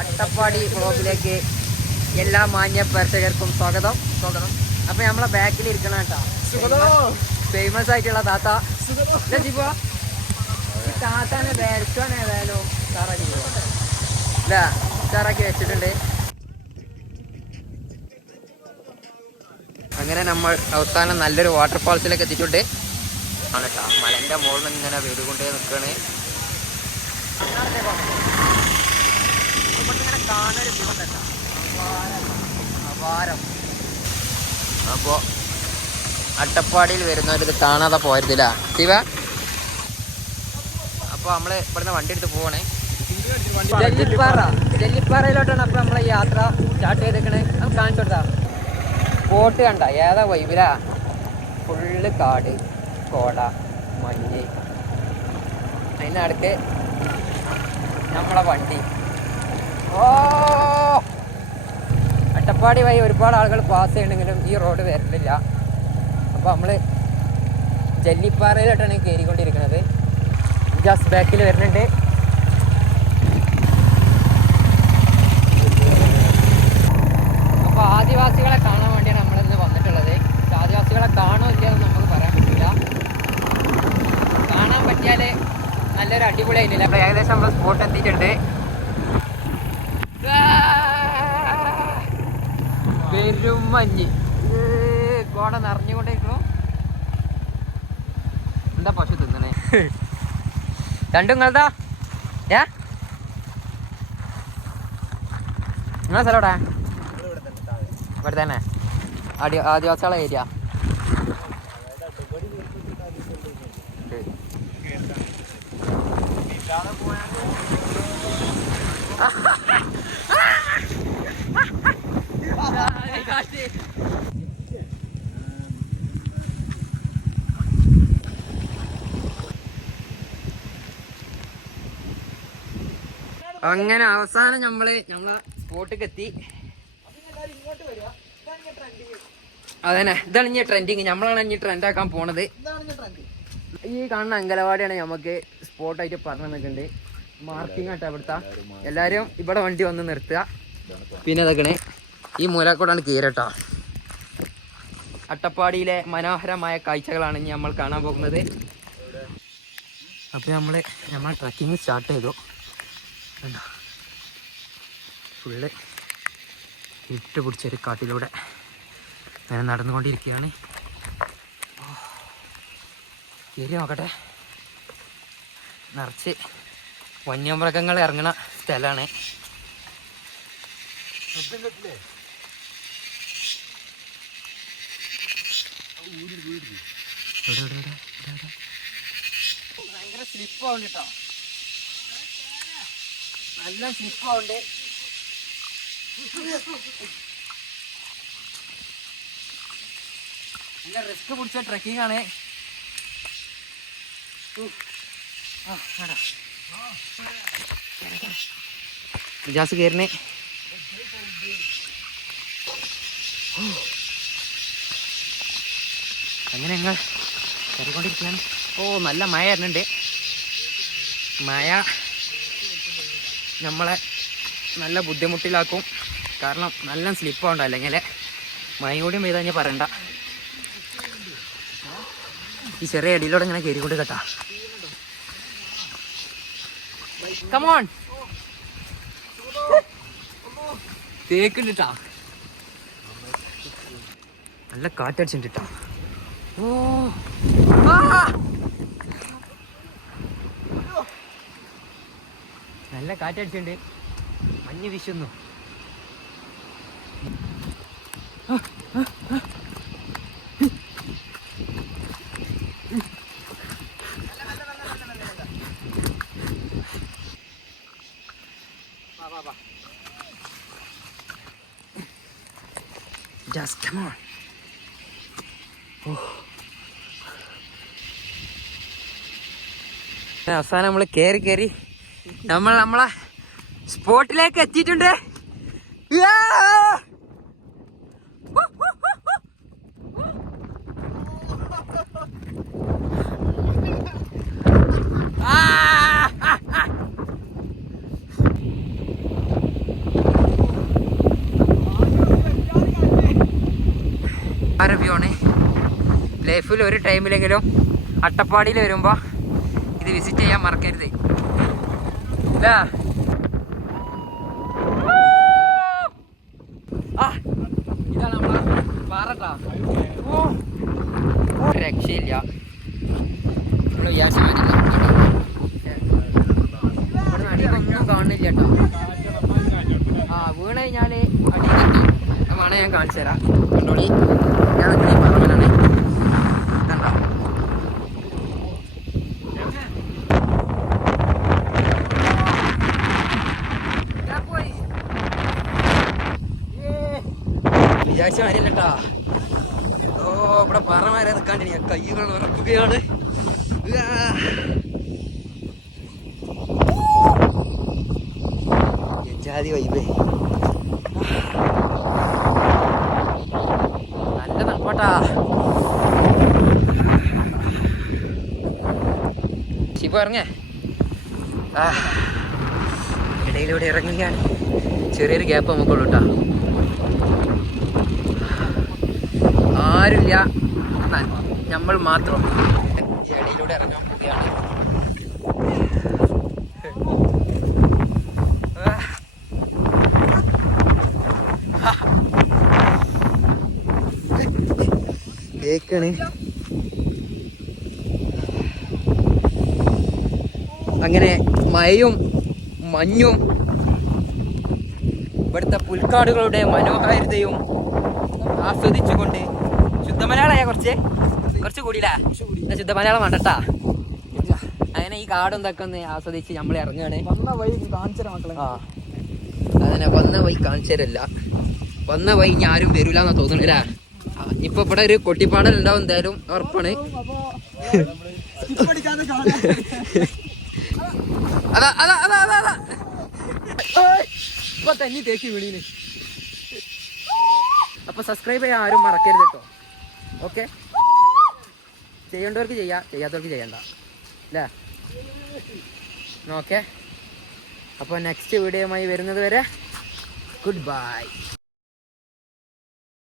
അട്ടപ്പാടി ബ്ലോഗിലേക്ക് എല്ലാ മാന്യ പ്രേക്ഷകർക്കും സ്വാഗതം. സ്വാഗതം. അപ്പൊ നമ്മളെ ബാക്കിൽ ഇരിക്കണം കേട്ടോ. ഫേമസ് ആയിട്ടുള്ള താത്ത. താത്താനെ സാറാക്കി അല്ല സാറാക്കി വെച്ചിട്ടുണ്ട്. അങ്ങനെ നമ്മൾ അവസാനം നല്ലൊരു വാട്ടർഫാൾസിലേക്ക് എത്തിയിട്ടുണ്ട്. ആണ് കേട്ടോ. മലന്റെ മുകളിൽ ഇങ്ങനെ ഇങ്ങനെ വീടുകൊണ്ടേ നിൽക്കണേ കാണൊരു അപാരം. അപ്പോ അട്ടപ്പാടിയിൽ വരുന്നവരിത് കാണാതെ പോയിരുന്നില്ല ശിവ? അപ്പൊ നമ്മൾ ഇവിടുന്ന് വണ്ടി എടുത്ത് പോവണേ. ജല്ലിപ്പാറ. ജല്ലിപ്പാറയിലോട്ടാണ് അപ്പൊ നമ്മളെ യാത്ര സ്റ്റാർട്ട് ചെയ്തേക്കണേ. അത് കാണിച്ചു കൊടുത്താ. ബോട്ട് കണ്ട. ഏതാ വൈവില ഫുള്ള് കാട് കോട മഞ്ഞ്. അതിനടുക്ക് നമ്മളെ വണ്ടി. ഓ. അട്ടപ്പാടി വഴി ഒരുപാട് ആളുകൾ പാസ് ചെയ്യണമെങ്കിലും ഈ റോഡ് വരലില്ല അപ്പോൾ നമ്മൾ ജല്ലിപ്പാറയിലോട്ടാണ് കയറിക്കൊണ്ടിരിക്കുന്നത് ജസ്റ്റ് ബാക്കിൽ വരുന്നുണ്ട്. അപ്പോൾ ആദിവാസികളെ കാണാൻ വേണ്ടിയാണ് നമ്മളിന്ന് വന്നിട്ടുള്ളത്. ആദിവാസികളെ കാണോ ഇല്ലയെന്ന് നമുക്ക് പറയാൻ പറ്റില്ല. കാണാൻ പറ്റിയാൽ നല്ലൊരു അടിപൊളിയായിട്ടില്ല. അപ്പോൾ ഏകദേശം നമ്മൾ സ്പോട്ട് എത്തിയിട്ടുണ്ട്. പെരും മഞ്ഞ്. കോട നിറഞ്ഞുകൊണ്ടേക്കോ എന്താ പശു തിന്നണേ? രണ്ടും നിങ്ങളതാ ഏ നിങ്ങളെ സ്ഥലം എവിടെ? ഇവിടെ തന്നെ. ആദിവാസികളെ ഏരിയ. അങ്ങനെ അവസാനം നമ്മൾ നമ്മളെ സ്പോട്ടിക്ക് എത്തി അതന്നെ ഇതാണ് ഇനി ട്രെൻഡിങ് നമ്മളാണ് ഇനി ട്രെൻഡ് ആക്കാൻ പോണത്. ഈ കാണുന്ന അങ്കലവാടിയാണ് നമുക്ക് സ്പോട്ടായിട്ട് പറഞ്ഞു നിൽക്കുന്നുണ്ട് മാർക്കിംഗ് ആട്ടോ ഇവിടുത്തെ. എല്ലാരും ഇവിടെ വണ്ടി വന്ന് നിർത്തുക. പിന്നെ ഇതൊക്കെ ഈ മൂലക്കൂടാണ് കീരട്ടോ. അട്ടപ്പാടിയിലെ മനോഹരമായ കാഴ്ചകളാണ് ഇനി നമ്മൾ കാണാൻ പോകുന്നത്. അപ്പോൾ നമ്മൾ നമ്മൾ ട്രക്കിങ് സ്റ്റാർട്ട് ചെയ്തു. ഫുള്ള് ഇട്ട് പിടിച്ചൊരു കാട്ടിലൂടെ ഞാൻ നടന്നുകൊണ്ടിരിക്കുകയാണ്. കയറി നോക്കട്ടെ. നിറച്ച് വന്യമൃഗങ്ങൾ ഇറങ്ങണ സ്ഥലമാണ്. ഭയങ്കര സ്ലിപ്പ് ആവുന്നുണ്ട് കേട്ടോ നല്ല സ്ലിപ്പ് ആവുന്നുണ്ട് നല്ല റിസ്ക് പിടിച്ച ട്രക്കിംഗ് ആണ്. ജാസ് കയറിനെ അങ്ങനെ ഞങ്ങൾ കയറിക്കൊണ്ടിരിക്കുകയാണ്? ഓ നല്ല മഴ വരുന്നുണ്ട്. മഴ നമ്മളെ നല്ല ബുദ്ധിമുട്ടിലാക്കും. കാരണം നല്ല സ്ലിപ്പാണ്ട് അല്ലെങ്കിൽ മഴ കൂടി പെയ്താൽ ഞാൻ പറയണ്ട. ഈ ചെറിയ അടിയിലൂടെ ഇങ്ങനെ കയറിക്കൊണ്ട് കേട്ടാ. കമോൺ തേക്കുണ്ടിട്ടാ. നല്ല കാറ്റടിച്ചിട്ടാ ഓ. ആ. നല്ല കാറ്റടിച്ചിട്ടുണ്ട് മഞ്ഞ് വിശുന്നു Just come on. അവസാനം നമ്മൾ കയറി കയറി നമ്മൾ നമ്മളെ സ്പോട്ടിലേക്ക് എത്തിയിട്ടുണ്ട്. ആരഭ്യമാണ് ലൈഫിൽ ഒരു ടൈമിലെങ്കിലും അട്ടപ്പാടിയിൽ വരുമ്പോൾ ഇത് വിസിറ്റ് ചെയ്യാൻ മറക്കരുത്. രക്ഷയില്ല. നമ്മൾ കാണുന്നില്ല ആ ഞാൻ കാണിച്ചു തരാം കണ്ടോളി. ഞാൻ ഈ പറമ്പനാണ് കണ്ടോ ഞാൻ പോയി. വിചാരിച്ച കാര്യല്ലട്ടാ ഓ ഇവിടെ പറമാരെ നിൽക്കാണ്ട് ഞാൻ കൈകൾ ഉറക്കുകയാണ്. ജാതി വൈബേ. നല്ല തണുപ്പാട്ടാ. ശിവ ഇറങ്ങേ. ആ. ഇടയിലൂടെ ഇറങ്ങുകയാണ്. ചെറിയൊരു ഗ്യാപ്പ് നമുക്കുള്ളൂ കേട്ടോ ആരുമില്ല നമ്മൾ മാത്രം ഇടയിലൂടെ ഇറങ്ങാൻ പോവുകയാണ് ആ. കേക്കാണ് അങ്ങനെ മഴയും മഞ്ഞും ഇവിടുത്തെ പുൽക്കാടുകളുടെ മനോഹാരിതയും ആസ്വദിച്ചുകൊണ്ട് ശുദ്ധ മലയാളമായ കുറച്ച്. കുറച്ച് കൂടിയില്ല? എന്നാ ശുദ്ധ മലയാളം വേണ്ടട്ടാ. അങ്ങനെ ഈ കാടും ഇതൊക്കെ ഒന്ന് ആസ്വദിച്ച് നമ്മൾ ഇറങ്ങുകയാണ് വന്ന വഴി കാണിച്ചര മക്കളെ. ആ. അതിനെ വന്ന വഴി കാണിച്ചു തരല്ല. വന്ന വഴി ഇനി ആരും വരൂലെന്നാ തോന്നണില്ല ഇപ്പൊ ഇവിടെ ഒരു കൊട്ടിപ്പാടൽ ഉണ്ടാവും എന്തായാലും ഉറപ്പാണ്. skip അടിക്കാതെ കാണാൻ അതാ അതാ അതാ അതാ അതാ. ഏയ്! ഇപ്പൊ തന്നെ തേക്ക് വീണീന്. അപ്പൊ സബ്സ്ക്രൈബ് ചെയ്യാൻ ആരും മറക്കരുത് കേട്ടോ. ഓക്കെ. ചെയ്യേണ്ടവർക്ക് ചെയ്യാം ചെയ്യാത്തവർക്ക് ചെയ്യണ്ട. അല്ലേ ഓക്കെ. അപ്പോൾ നെക്സ്റ്റ് വീഡിയോയുമായി വരുന്നത് വരെ ഗുഡ് ബൈ